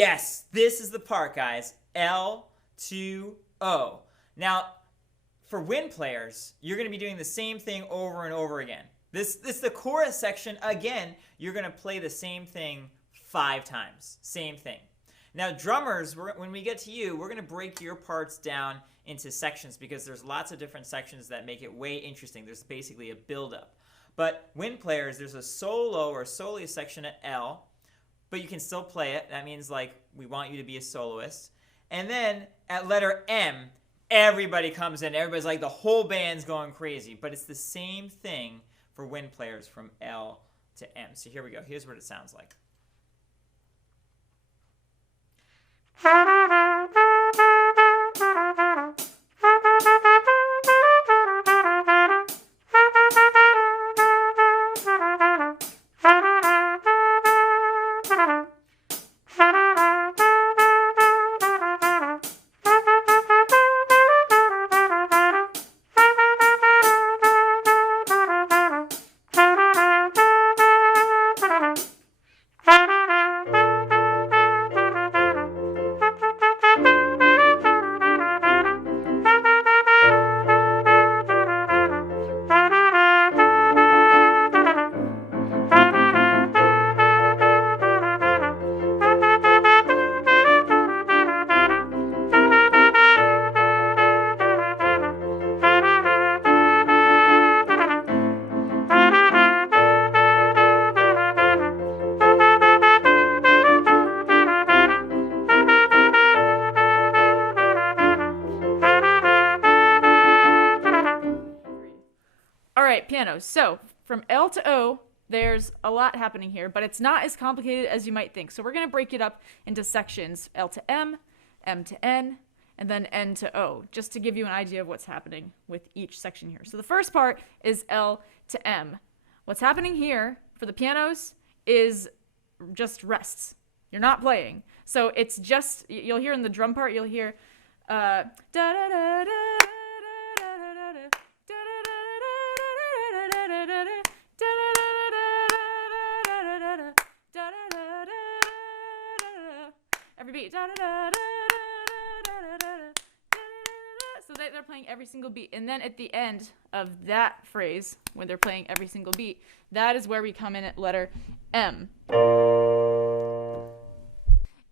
Yes, this is the part, guys. L to O. Now, for wind players, you're going to be doing the same thing over and over again. This the chorus section. Again, you're going to play the same thing 5 times. Same thing. Now, drummers, when we get to you, we're going to break your parts down into sections because there's lots of different sections that make it way interesting. There's basically a build-up. But wind players, there's a solo or soloist section at L, but you can still play it. That means, like, we want you to be a soloist. And then at letter M, everybody comes in. Everybody's like, the whole band's going crazy. But it's the same thing for wind players from L to M. So here we go. Here's what it sounds like. Pianos. So from L to O, there's a lot happening here, but it's not as complicated as you might think. So we're going to break it up into sections: L to M, M to N, and then N to O, just to give you an idea of what's happening with each section here. So the first part is L to M. What's happening here for the pianos is just rests. You're not playing. So it's just, you'll hear in the drum part, you'll hear da da da da da. Every beat. So they're playing every single beat. And then at the end of that phrase, when they're playing every single beat, that is where we come in at letter M.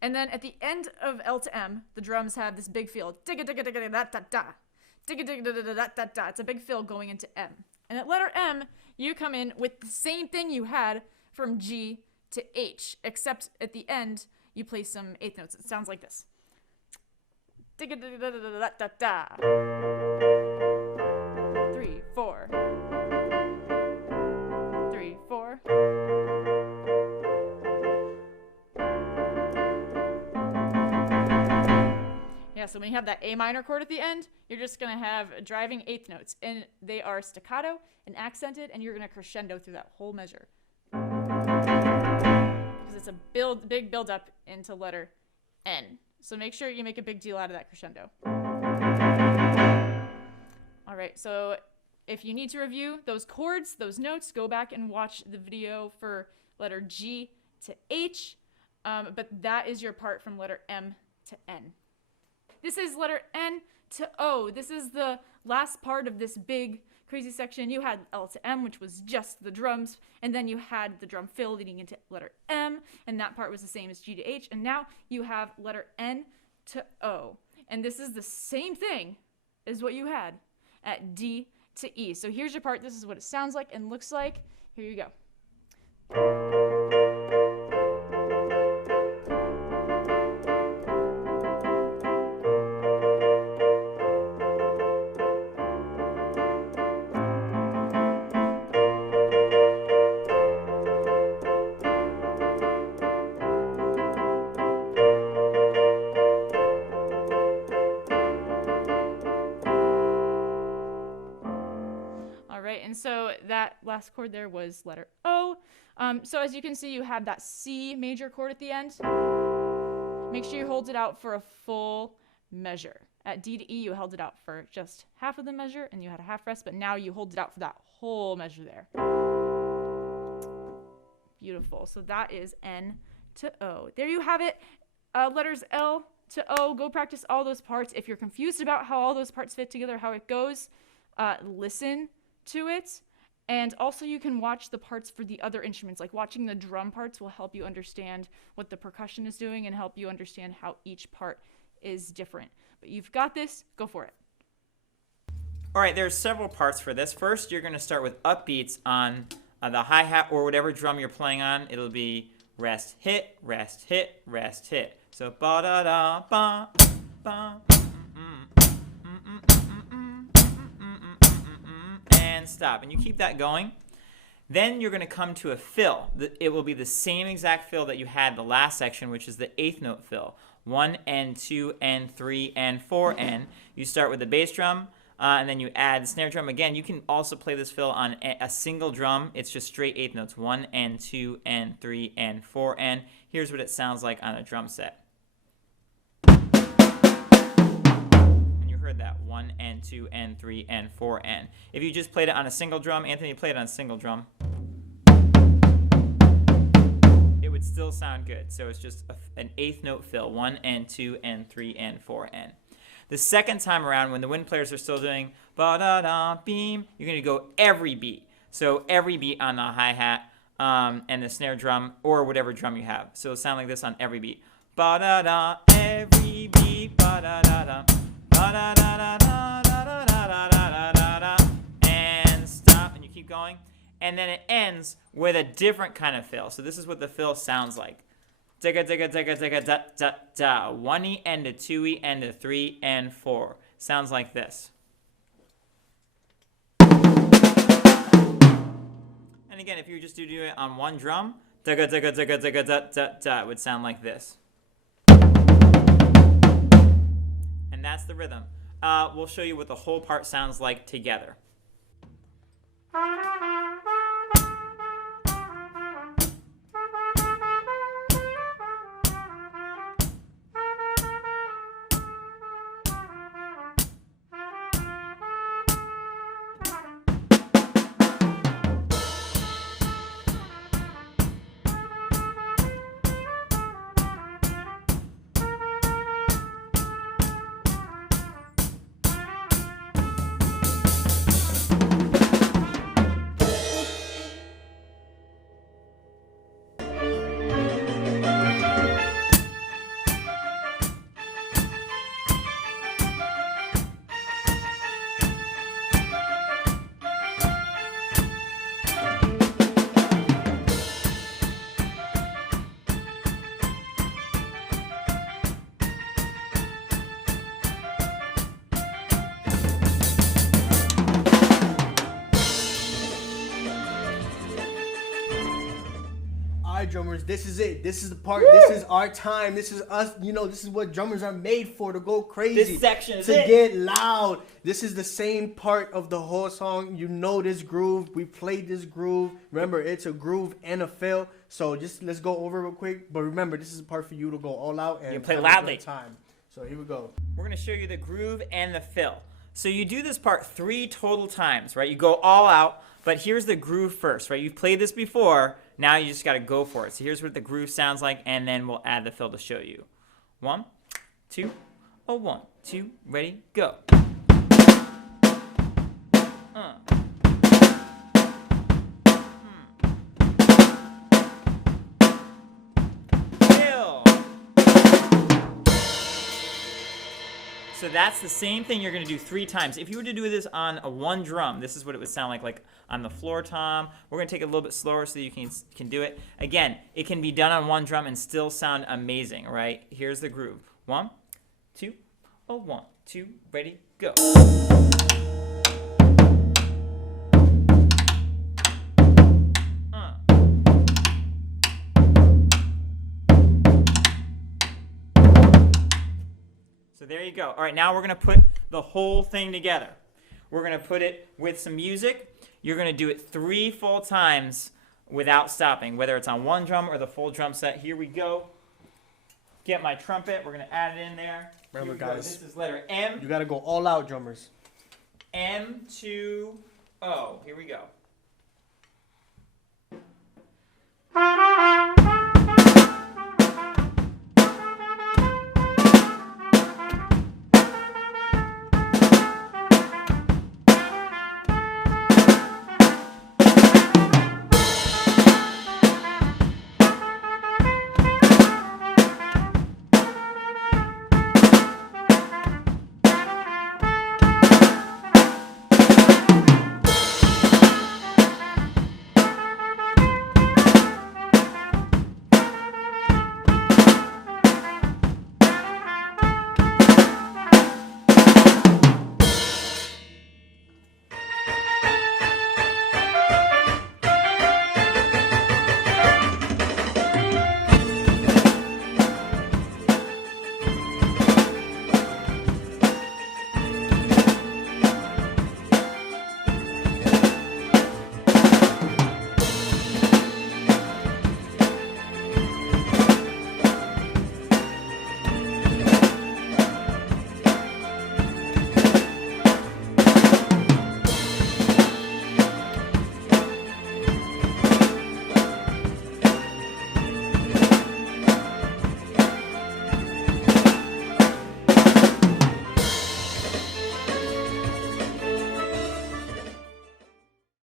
And then at the end of L to M, the drums have this big fill. Digga digga digga da da da. Digga digga da da da da. It's a big fill going into M. And at letter M, you come in with the same thing you had from G to H, except at the end, you play some eighth notes. It sounds like this. Digga digga da da da da da. 3, 4. 3, 4. Yeah, so when you have that A minor chord at the end, you're just going to have driving eighth notes. And they are staccato and accented, and you're going to crescendo through that whole measure. Because it's a big build up into letter N. So make sure you make a big deal out of that crescendo. All right, so if you need to review those chords, those notes, go back and watch the video for letter G to H. But that is your part from letter M to N. This is letter N to O. This is the last part of this big crazy section. You had L to M, which was just the drums, and then you had the drum fill leading into letter M, and that part was the same as G to H, and now you have letter N to O. And this is the same thing as what you had at D to E. So here's your part. This is what it sounds like and looks like. Here you go. And so that last chord there was letter O. So as you can see, you have that C major chord at the end. Make sure you hold it out for a full measure. At D to E, you held it out for just half of the measure, and you had a half rest, but now you hold it out for that whole measure there. Beautiful. So that is N to O. There you have it. letters L to O. Go practice all those parts. If you're confused about how all those parts fit together, how it goes, listen to it. And also you can watch the parts for the other instruments. Like watching the drum parts will help you understand what the percussion is doing and help you understand how each part is different. But you've got this. Go for it. All right, there's several parts for this. First, you're going to start with upbeats on the hi-hat or whatever drum you're playing on. It'll be rest, hit, rest, hit, rest, hit. So ba-da-da, ba, and stop. And you keep that going. Then you're going to come to a fill. It will be the same exact fill that you had the last section, which is the 8th note fill. 1 and 2 and 3 and 4 and. You start with the bass drum, and then you add the snare drum. Again, you can also play this fill on a single drum. It's just straight 8th notes. 1 and 2 and 3 and 4 and. Here's what it sounds like on a drum set. That 1 and 2 and 3 and 4 and. If you just played it on a single drum, Anthony played it on a single drum, it would still sound good. So it's just an 8th note fill, 1 and 2 and 3 and 4 and. The second time around, when the wind players are still doing ba-da-da, beam, you're going to go every beat. So every beat on the hi-hat and the snare drum or whatever drum you have. So it'll sound like this on every beat. Ba-da-da, every beat, ba-da-da-da. And stop, and you keep going. And then it ends with a different kind of fill. So this is what the fill sounds like. Digga, digga, digga, digga, da, da, da. 1E and a 2E and a 3 and 4. Sounds like this. And again, if you were just to do it on one drum, digga, digga, digga, digga, da, da, da, it would sound like this. And that's the rhythm. We'll show you what the whole part sounds like together. Drummers, this is it. This is the part. Woo! This is our time. This is us. You know, this is what drummers are made for, to go crazy. This section is to get loud. This is the same part of the whole song. You know this groove. We played this groove. Remember, it's a groove and a fill. So just let's go over real quick. But remember, this is a part for you to go all out and you play loudly. Time. So here we go. We're going to show you the groove and the fill. So you do this part 3 total times, right? You go all out, but here's the groove first, right? You've played this before. Now you just got to go for it. So here's what the groove sounds like, and then we'll add the fill to show you. 1, 2, 1, 2, ready, go. Fill. So that's the same thing you're going to do 3 times. If you were to do this on a one drum, this is what it would sound like on the floor tom. We're going to take it a little bit slower so you can do it. Again, it can be done on one drum and still sound amazing, right? Here's the groove. 1, 2, 1, 2, ready, go. So there you go. All right, now we're going to put the whole thing together. We're going to put it with some music. You're going to do it 3 full times without stopping, whether it's on one drum or the full drum set. Here we go. Get my trumpet. We're going to add it in there. Remember, guys, this is letter M. You got to go all out, drummers. M to O. Here we go.